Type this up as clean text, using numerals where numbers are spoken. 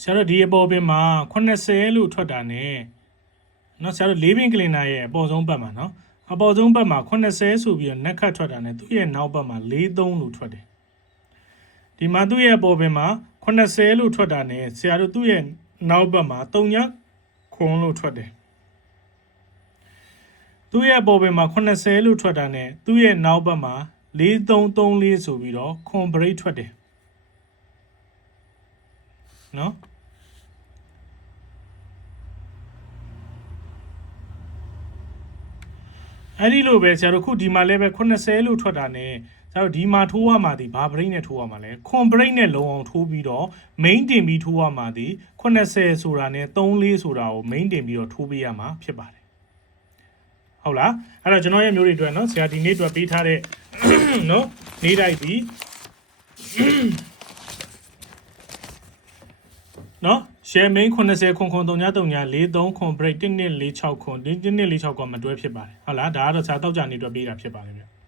ဆရာတို့ဒီအပေါ်ပင်မှာ80လို့ထွက်တာ ਨੇ เนาะဆရာတို့လေးပင်ကလင်နာရဲ့အပေါ်ဆုံးဘက်မှာเนาะအပေါ်ဆုံးဘက်မှာ80ဆိုပြီးတော့နက်ခတ်ထွက်တာ ਨੇ သူ့ရဲ့နောက်ဘက်မှာ43လို့ထွက်တယ်ဒီမှာသူ့ရဲ့အပေါ်ပင်မှာ80လို့ထွက်တာ ਨੇ ဆရာတို့သူ့ရဲ့နောက်ဘက်မှာ3ညခွန်လို့ထွက်တယ်သူ့ရဲ့အပေါ်ပင်မှာ80လို့ထွက်တာ ਨੇ သူ့ရဲ့နောက်ဘက်မှာ4334ဆိုပြီးတော့ခွန်ဘရိတ်ထွက်တယ်เนาะအဲ့ဒီလိုပဲဆရာတို့ခုဒီမှာလည်းပဲ80လို့ထွက်တာ ਨੇ ဆရာတို့ဒီမှာထိုးရမှာဒီဘာဘရိတ်နဲ့ထိုးရမှာလဲခွန်ဘရိတ်နဲ့လုံအောင်ထိုးပြီးတော့ main တင်ပြီးထိုးရမှာဒီ80ဆိုတာ ਨੇ 34ဆိုတာကို main တင်ပြီးတော့ထိုးပေးရမှာဖြစ်ပါတယ်ဟုတ်လားအဲ့တော့ကျွန်တော်ရဲ့မျိုးတွေအတွက်เนาะဆရာဒီနေ့အတွက်ပေးထားတဲ့เนาะနေတိုက်ပြီးเนาะ share main 80ခွန်3.343ခွန် break 1246ခွန်1246ကမတွဲဖြစ်ပါတယ်ဟုတ်လားဒါကတော့ဆရာတောက်ကြနေအတွက်ပေးတာဖြစ်ပါတယ်ဗျ